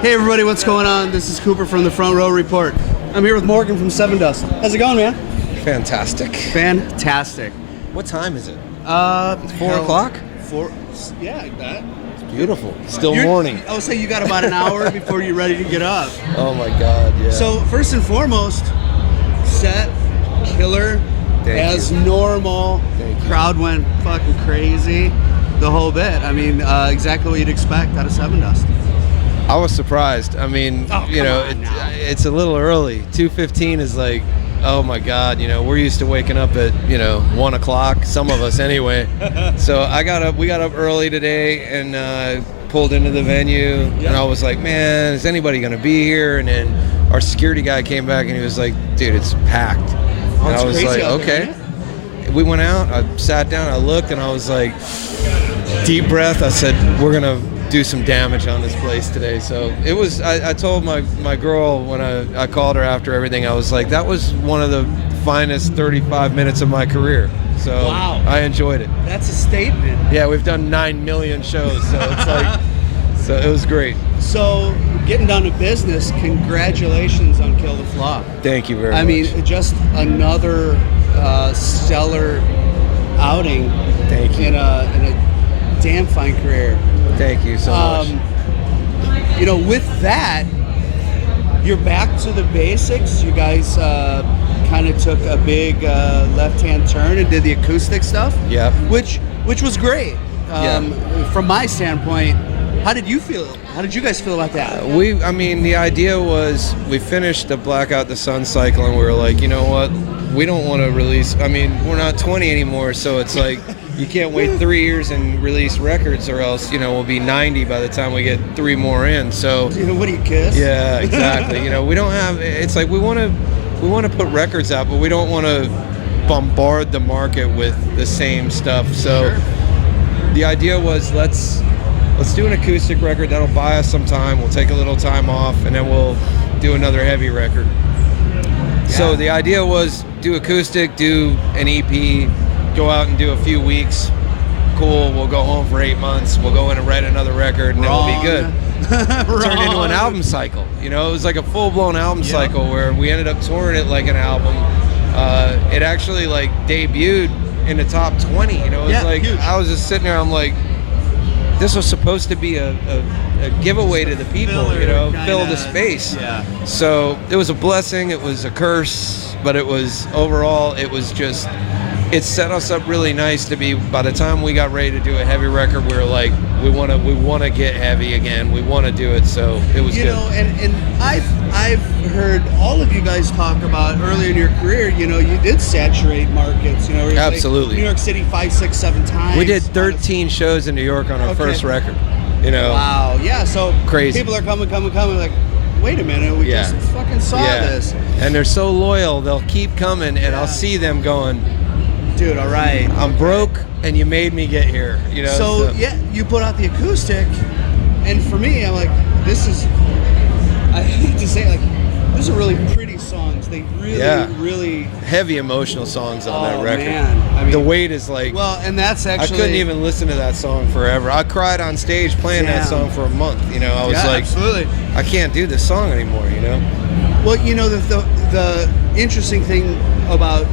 Hey everybody, what's going on? This is Cooper from the Front Row Report. I'm here with Morgan from Sevendust. How's it going, man? Fantastic. Fantastic. What time is it? 4 o'clock? 4, yeah, like that. It's beautiful. Still morning. I would say you got about an hour before you're ready to get up. Oh my God, yeah. So first and foremost, set, killer, as normal. Thank you. Crowd went fucking crazy, the whole bit. I mean, exactly what you'd expect out of Sevendust. I was surprised. I mean, it's a little early. 2:15 is like, oh my God, we're used to waking up at, 1 o'clock, some of us anyway. So we got up early today and pulled into the venue. Yep. And I was like, man, is anybody going to be here? And then our security guy came back and he was like, dude, it's packed. And I was like, okay. We went out, I sat down, I looked, and I was like, deep breath. I said, we're going to do some damage on this place today. So it was, I told my girl when I called her after everything, I was like, that was one of the finest 35 minutes of my career. So wow. I enjoyed it. That's a statement. Yeah, we've done 9 million shows, so it's like, so it was great. So getting down to business, congratulations on Kill the Flaw. Thank you very much. I mean, just another stellar outing. Thank you. In a damn fine career. Thank you so much. With that, you're back to the basics. You guys kind of took a big left-hand turn and did the acoustic stuff. Yeah. Which was great. From my standpoint, how did you feel? How did you guys feel about that? The idea was we finished the Blackout the Sun cycle and we were like, you know what? We don't want to release. I mean, we're not 20 anymore, so it's like you can't wait 3 years and release records, or else we'll be 90 by the time we get 3 more in. So what do you kiss? Yeah, exactly. We don't have. It's like we want to put records out, but we don't want to bombard the market with the same stuff. So the idea was let's do an acoustic record that'll buy us some time. We'll take a little time off, and then we'll do another heavy record. So the idea was do acoustic, do an EP, go out and do a few weeks. Cool, we'll go home for 8 months. We'll go in and write another record, and then we'll be good. Turned into an album cycle. It was like a full-blown album cycle where we ended up touring it like an album. It actually debuted in the top 20. It was huge. I was just sitting there, I'm like, this was supposed to be a giveaway to the people, fill the space. Yeah. So it was a blessing, it was a curse, but it was overall, it set us up really nice to be, by the time we got ready to do a heavy record, we were like, we want to get heavy again, we want to do it, so it was good. And I've heard all of you guys talk about earlier in your career, you did saturate markets, Absolutely. New York City 5, 6, 7 times. We did 13 shows in New York on our first record. Wow, yeah, so crazy. People are coming, like, wait a minute, we just fucking saw this. And they're so loyal, they'll keep coming, and I'll see them going, dude, all right. I'm broke, and you made me get here. So, you put out the acoustic, and for me, I'm like, I hate to say, these are really pretty songs. They really heavy emotional songs on that record. Man. I mean, the weight is and that's actually, I couldn't even listen to that song forever. I cried on stage playing that song for a month. I was like, absolutely. I can't do this song anymore. Well, the interesting thing about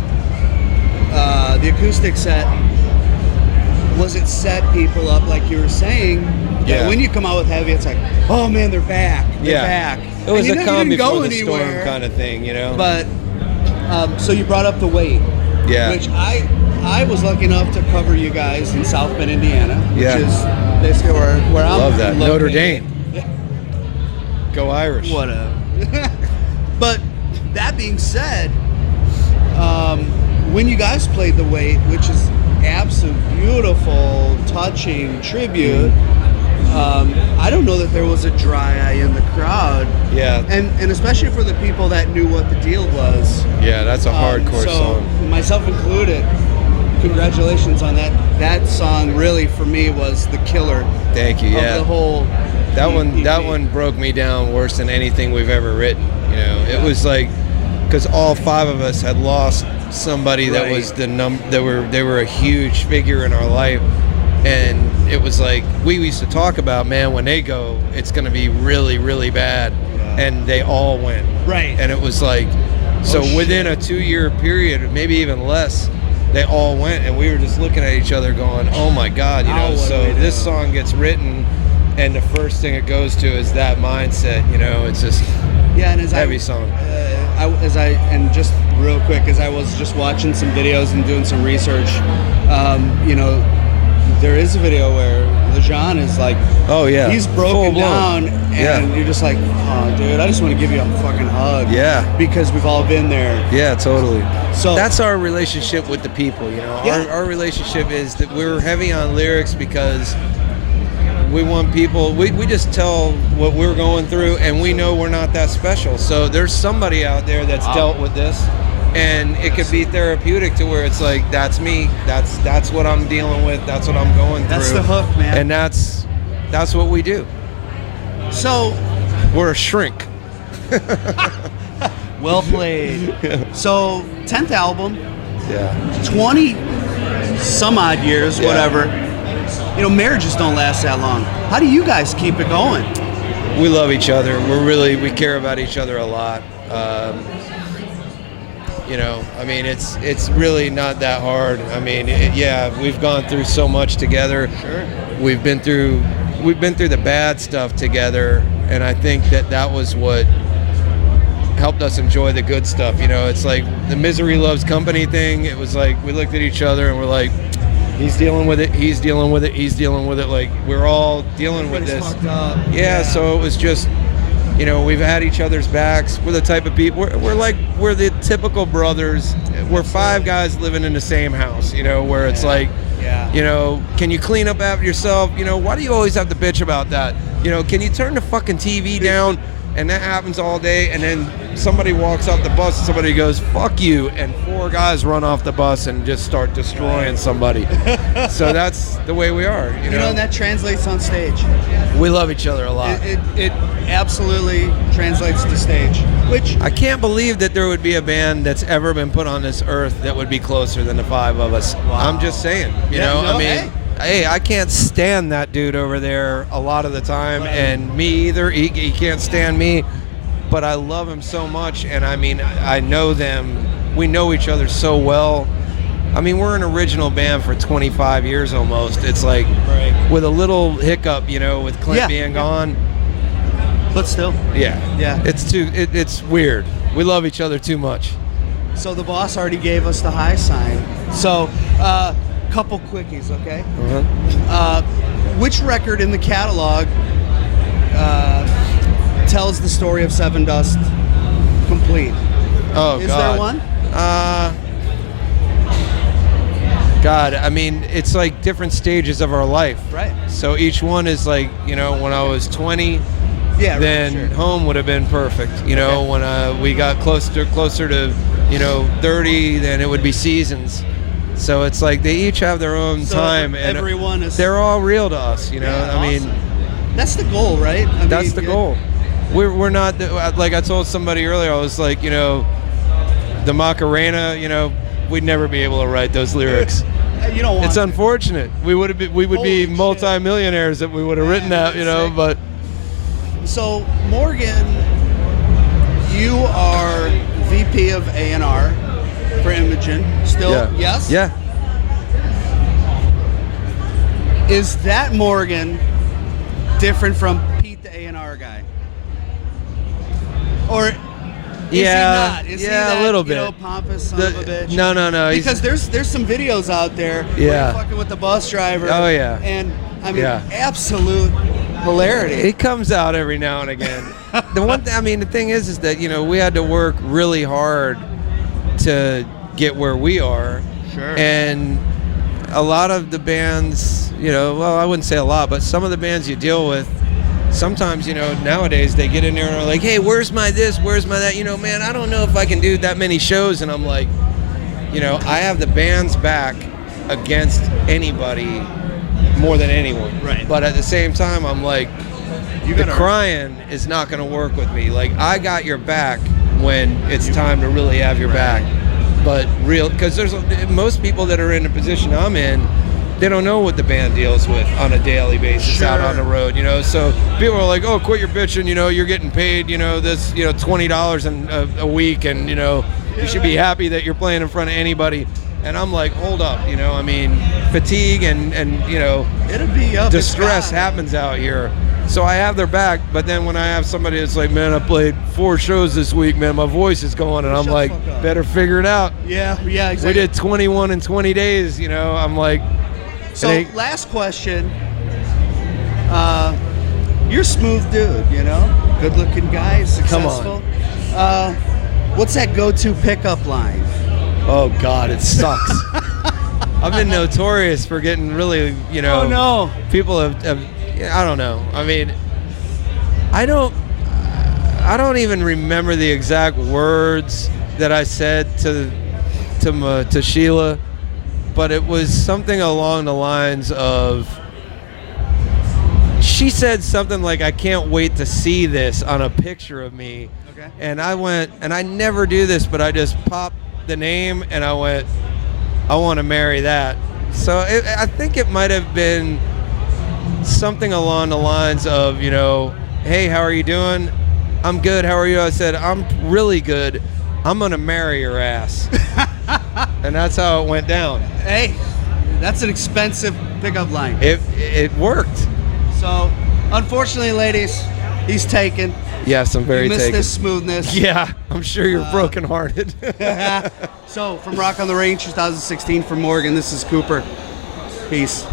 the acoustic set was it set people up, like you were saying. Yeah. When you come out with heavy, it's like, oh man, they're back. They're back. It was a calm before the storm kind of thing, But so you brought up the weight. Yeah. Which I was lucky enough to cover you guys in South Bend, Indiana. Yeah. Which is basically where I'm love that. located. Notre Dame. Go Irish. Whatever. But that being said, when you guys played the weight, which is absolute beautiful, touching tribute. I don't know that there was a dry eye in the crowd. Yeah. And especially for the people that knew what the deal was. Yeah, that's a hardcore song. Myself included, congratulations on that. That song really, for me, was the killer. Thank you, of the whole That EP. one broke me down worse than anything we've ever written. It was like, because all 5 of us had lost somebody that was they were a huge figure in our life. And it was like, we used to talk about, man, when they go, it's going to be really, really bad. Yeah. And they all went. Right. And it was like, so Oh, within shit. a 2-year period, maybe even less, they all went. And we were just looking at each other going, oh my God, you Now know, what do so we do? this song gets written and the first thing it goes to is that mindset, you know, it's just Yeah, and as heavy song. And just real quick, as I was just watching some videos and doing some research, you know, there is a video where LeJean is like, Oh yeah. he's broken Full-blown. down, and Yeah. you're just like, oh, dude, I just want to give you a fucking hug. Yeah. Because we've all been there. Yeah, totally. So That's our relationship with the people, you know. Yeah. Our relationship is that we're heavy on lyrics because we want people, we just tell what we're going through, and we know we're not that special. So there's somebody out there that's dealt with this, and it could be therapeutic to where it's like, that's me, that's what I'm dealing with, that's what I'm going through. That's the hook, man. And that's what we do. So We're a shrink. well played. So 10th album, Yeah. 20 some odd years, Yeah. whatever. You know, marriages don't last that long. How do you guys keep it going? We love each other. We care about each other a lot. You know, I mean, it's really not that hard. I mean, yeah, we've gone through so much together. Sure. We've been through the bad stuff together, and I think that was what helped us enjoy the good stuff. You know, it's like the misery loves company thing. It was like we looked at each other and we're like, he's dealing with it, he's dealing with it, he's dealing with it. Like, we're all dealing with Everybody's this. fucked up. Yeah, so it was just, you know, we've had each other's backs. We're the type of people, we're the typical brothers. We're 5 guys living in the same house, you know, where it's like, Yeah. you know, can you clean up after yourself? You know, why do you always have to bitch about that? You know, can you turn the fucking TV down? And that happens all day, and then somebody walks off the bus and somebody goes, fuck you, and 4 guys run off the bus and just start destroying somebody. So that's the way we are, you know? And that translates on stage. We love each other a lot. It absolutely translates to stage, which I can't believe that there would be a band that's ever been put on this earth that would be closer than the 5 of us. Wow. I'm just saying, you Yeah, know, no, I mean, hey, I can't stand that dude over there a lot of the time, Right. and me either. He can't stand me, but I love him so much, and I mean, I know them. We know each other so well. I mean, we're an original band for 25 years almost. It's like, Right. with a little hiccup, you know, with Clint Yeah. being gone. but still. Yeah. Yeah. It's weird. We love each other too much. So the boss already gave us the high sign. So, couple quickies, okay? Which record in the catalog tells the story of Sevendust complete? Oh, Is God. there one? God, I mean, it's like different stages of our life. Right. So each one is like, you know, when I was 20, Yeah. then right, sure. home would have been perfect. You know, Okay. when we got closer to, you know, 30, then it would be Seasons. So it's like they each have their own So time, and everyone is. they're all real to us. You know, Yeah, I mean, awesome. That's the goal, right? I that's mean, the goal. We're not, like I told somebody earlier, I was like, you know, the Macarena, you know, we'd never be able to write those lyrics. You don't want. It's to. unfortunate. We would be Holy shit. multi-millionaires if we would have written that, you know, sick. but So Morgan, you are VP of A&R for Imogen. Still, yeah. yes? Yeah. Is that Morgan different from Pete the A&R guy? Or is Yeah, he not? Is yeah, he that, a little you know, bit. pompous son of a bitch? No. he's- Because there's some videos out there where Yeah. you're fucking with the bus driver. Oh, yeah. And I mean, Yeah. absolute hilarity. it comes out every now and again. The thing is that, you know, we had to work really hard to get where we are. Sure. And a lot of the bands, you know, well, I wouldn't say a lot, but some of the bands you deal with, sometimes, you know, nowadays they get in there and are like, hey, where's my this, where's my that? You know, man, I don't know if I can do that many shows. And I'm like, you know, I have the band's back against anybody more than anyone. Right. But at the same time, I'm like, You the gotta- crying is not going to work with me. Like, I got your back when it's time to really have your back. But because there's most people that are in the position I'm in, they don't know what the band deals with on a daily basis out on the road, you know. So people are like, oh, quit your bitching, you know, you're getting paid, you know, this, you know, $20 a week, and, you know, you should be happy that you're playing in front of anybody. And I'm like, hold up, you know, I mean, fatigue and you know, it'll be up, distress happens out here. So I have their back, but then when I have somebody that's like, man, I played 4 shows this week, man, my voice is going, and I'm like, better figure it out. Yeah, exactly. We did 21 in 20 days, you know, I'm like. So last question, you're a smooth dude, you know, good looking guy, successful. Come on. What's that go-to pickup line? Oh God, it sucks. I've been notorious for getting really, you know. Oh no. People have I don't know. I mean, I don't even remember the exact words that I said to Sheila, but it was something along the lines of, she said something like, I can't wait to see this on a picture of me. Okay. And I went, and I never do this, but I just popped the name and I went, I want to marry that. So I think it might have been something along the lines of, you know, hey, how are you doing? I'm good. How are you? I said, I'm really good. I'm going to marry your ass. And that's how it went down. Hey, that's an expensive pickup line. It worked. So, unfortunately, ladies, he's taken. Yes, I'm very taken. You missed this smoothness. Yeah, I'm sure you're brokenhearted. So, from Rock on the Range 2016, from Morgan, this is Cooper. Peace.